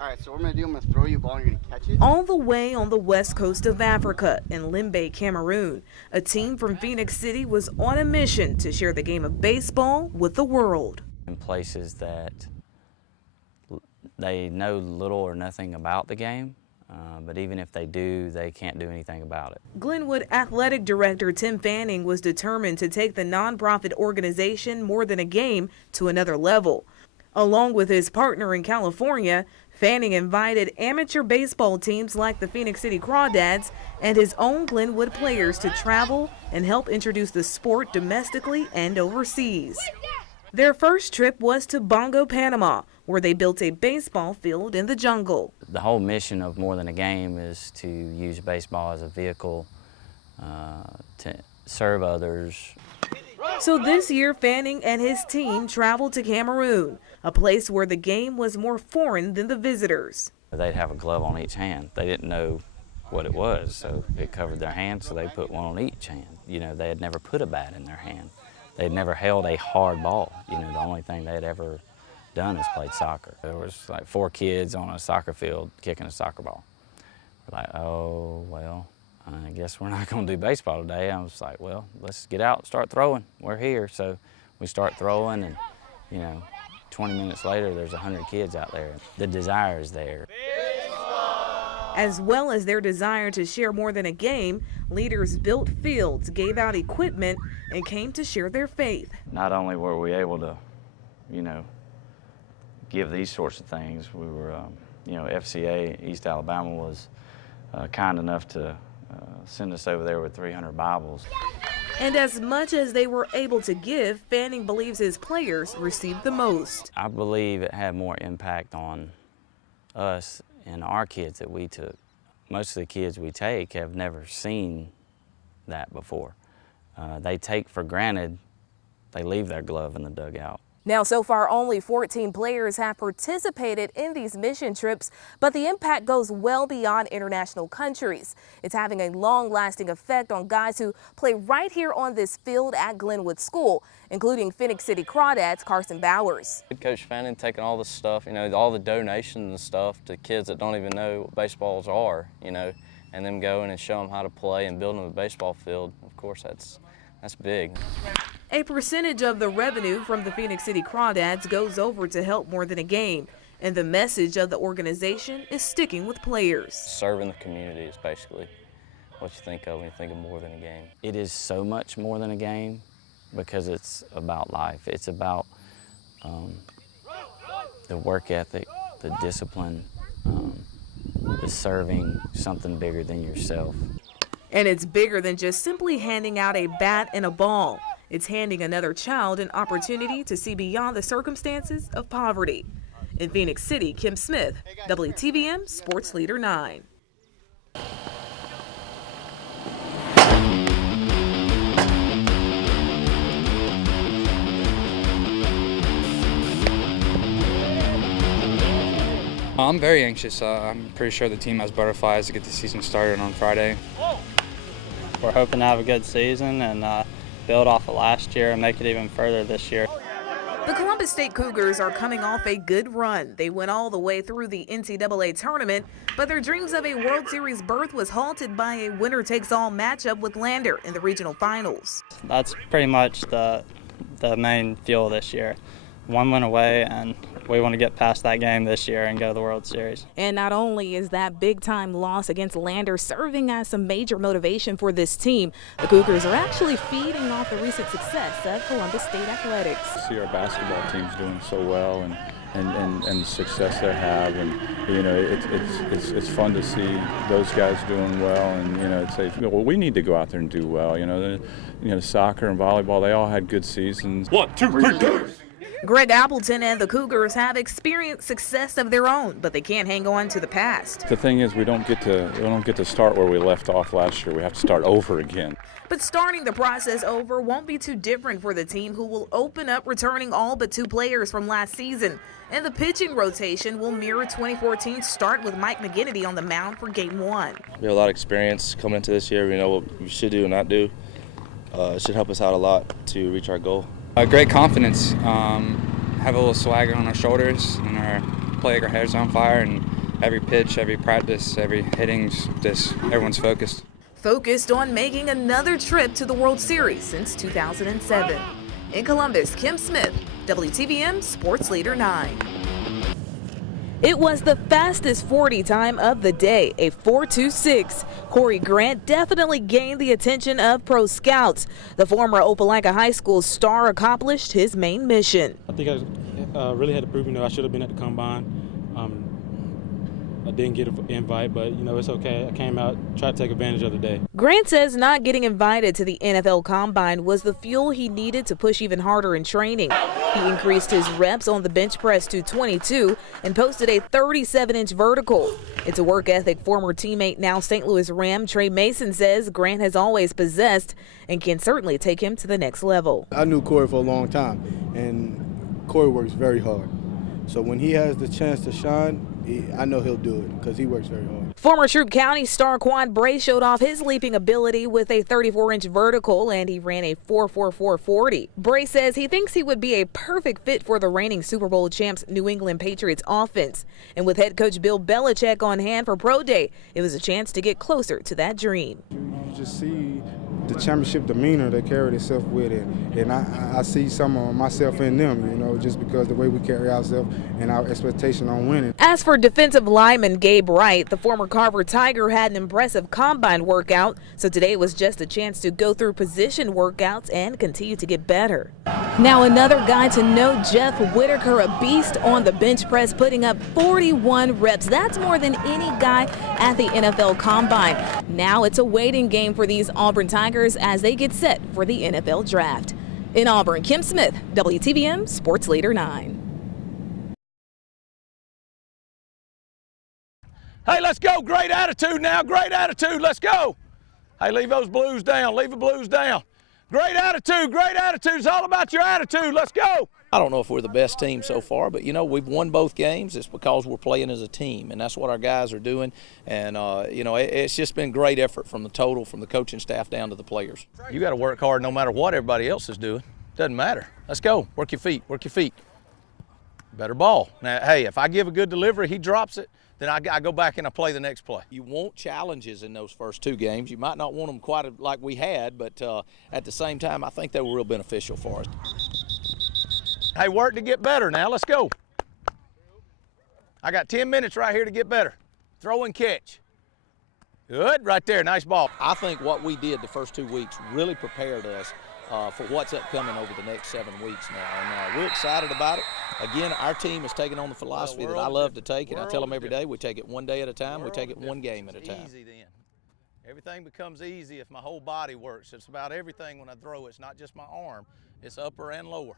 All right, so what I'm going to do, I'm going to throw you a ball and you're going to catch it. All the way on the west coast of Africa, in Limbe, Cameroon, a team from Phoenix City was on a mission to share the game of baseball with the world. In places that they know little or nothing about the game, but even if they do, they can't do anything about it. Glenwood Athletic Director Tim Fanning was determined to take the nonprofit organization More Than a Game to another level. Along with his partner in California, Fanning invited amateur baseball teams like the Phoenix City Crawdads and his own Glenwood players to travel and help introduce the sport domestically and overseas. Their first trip was to Bongo, Panama, where they built a baseball field in the jungle. The whole mission of More Than a Game is to use baseball as a vehicle to serve others. So this year, Fanning and his team traveled to Cameroon, a place where the game was more foreign than the visitors. They'd have a glove on each hand. They didn't know what it was, so it covered their hands, so they put one on each hand. You know, they had never put a bat in their hand. They'd never held a hard ball. You know, the only thing they had ever done is played soccer. There was like 4 kids on a soccer field kicking a soccer ball. We're like, oh, well, I guess we're not going to do baseball today. I was like, well, let's get out and start throwing. We're here. So we start throwing, and, you know, 20 minutes later, there's 100 kids out there. The desire is there. As well as their desire to share more than a game, leaders built fields, gave out equipment, and came to share their faith. Not only were we able to, you know, give these sorts of things, we were, you know, FCA East Alabama was kind enough to send us over there with 300 Bibles. And as much as they were able to give, Fanning believes his players received the most. I believe it had more impact on us and our kids that we took. Most of the kids we take have never seen that before. They take for granted, they leave their glove in the dugout. Now, so far, only 14 players have participated in these mission trips, but the impact goes well beyond international countries. It's having a long-lasting effect on guys who play right here on this field at Glenwood School, including Phoenix City Crawdads Carson Bowers. Coach Fanning taking all this stuff, you know, all the donations and stuff to kids that don't even know what baseballs are, you know, and them going and showing them how to play and building a baseball field. Of course, that's big. A percentage of the revenue from the Phoenix City Crawdads goes over to help More Than a Game, and the message of the organization is sticking with players. Serving the community is basically what you think of when you think of More Than a Game. It is so much more than a game because it's about life. It's about the work ethic, the discipline, the serving something bigger than yourself. And it's bigger than just simply handing out a bat and a ball. It's handing another child an opportunity to see beyond the circumstances of poverty. In Phoenix City, Kim Smith, WTVM Sports Leader 9. I'm very anxious. I'm pretty sure the team has butterflies to get the season started on Friday. We're hoping to have a good season and build off of last year and make it even further this year. The Columbus State Cougars are coming off a good run. They went all the way through the NCAA tournament, but their dreams of a World Series berth was halted by a winner-takes-all matchup with Lander in the regional finals. That's pretty much the main fuel this year. One win away, and we want to get past that game this year and go to the World Series. And not only is that big-time loss against Lander serving as some major motivation for this team, the Cougars are actually feeding off the recent success of Columbus State Athletics. See our basketball teams doing so well and the success they have, and you know it's fun to see those guys doing well, and you know well, we need to go out there and do well. You know, soccer and volleyball, they all had good seasons. 1, 2, 3, 4. Greg Appleton and the Cougars have experienced success of their own, but they can't hang on to the past. The thing is, we don't get to start where we left off last year. We have to start over again. But starting the process over won't be too different for the team, who will open up returning all but 2 players from last season. And the pitching rotation will mirror 2014's start with Mike McGinnity on the mound for Game 1. We have a lot of experience coming into this year. We know what we should do and not do. It should help us out a lot to reach our goal. Great confidence. Have a little swagger on our shoulders and our play our heads on fire, and every pitch, every practice, every hitting's just everyone's focused. Focused on making another trip to the World Series since 2007. In Columbus, Kim Smith, WTVM Sports Leader 9. It was the fastest 40 time of the day, a 4.26. Corey Grant definitely gained the attention of pro scouts. The former Opelika High School star accomplished his main mission. I think I really had to prove, I should have been at the combine. I didn't get an invite, but, it's okay. I came out, tried to take advantage of the day. Grant says not getting invited to the NFL Combine was the fuel he needed to push even harder in training. He increased his reps on the bench press to 22 and posted a 37-inch vertical. It's a work ethic former teammate, now St. Louis Ram Trey Mason, says Grant has always possessed and can certainly take him to the next level. I knew Corey for a long time, and Corey works very hard. So when he has the chance to shine, I know he'll do it because he works very hard. Former Troup County star Quan Bray showed off his leaping ability with a 34-inch vertical, and he ran a 4.4440. Bray says he thinks he would be a perfect fit for the reigning Super Bowl champs New England Patriots offense. And with head coach Bill Belichick on hand for Pro Day, it was a chance to get closer to that dream. You just see the championship demeanor they carry themselves with it, and I see some of myself in them, just because the way we carry ourselves and our expectation on winning. As for defensive lineman Gabe Wright, the former Carver Tiger had an impressive combine workout, so today was just a chance to go through position workouts and continue to get better. Now another guy to know, Jeff Whitaker, a beast on the bench press, putting up 41 reps. That's more than any guy at the NFL Combine. Now it's a waiting game for these Auburn Tigers as they get set for the NFL Draft. In Auburn, Kim Smith, WTVM Sports Leader 9. Hey, let's go. Great attitude now. Great attitude. Let's go. Hey, leave those blues down. Leave the blues down. Great attitude. Great attitude. It's all about your attitude. Let's go. I don't know if we're the best team so far, but, we've won both games. It's because we're playing as a team, and that's what our guys are doing. And, it's just been great effort from the coaching staff down to the players. You got to work hard no matter what everybody else is doing. Doesn't matter. Let's go. Work your feet. Work your feet. Better ball. Now, hey, if I give a good delivery, he drops it, then I go back and I play the next play. You want challenges in those first two games. You might not want them quite like we had, but at the same time, I think they were real beneficial for us. Hey, work to get better now. Let's go. I got 10 minutes right here to get better. Throw and catch. Good, right there. Nice ball. I think what we did the first 2 weeks really prepared us for what's upcoming over the next 7 weeks now. And we're excited about it. Again, our team is taking on the philosophy that I love to take, and I tell them every day, we take it one day at a time, we take it one game at a time. Easy then. Everything becomes easy if my whole body works. It's about everything when I throw. It's not just my arm. It's upper and lower.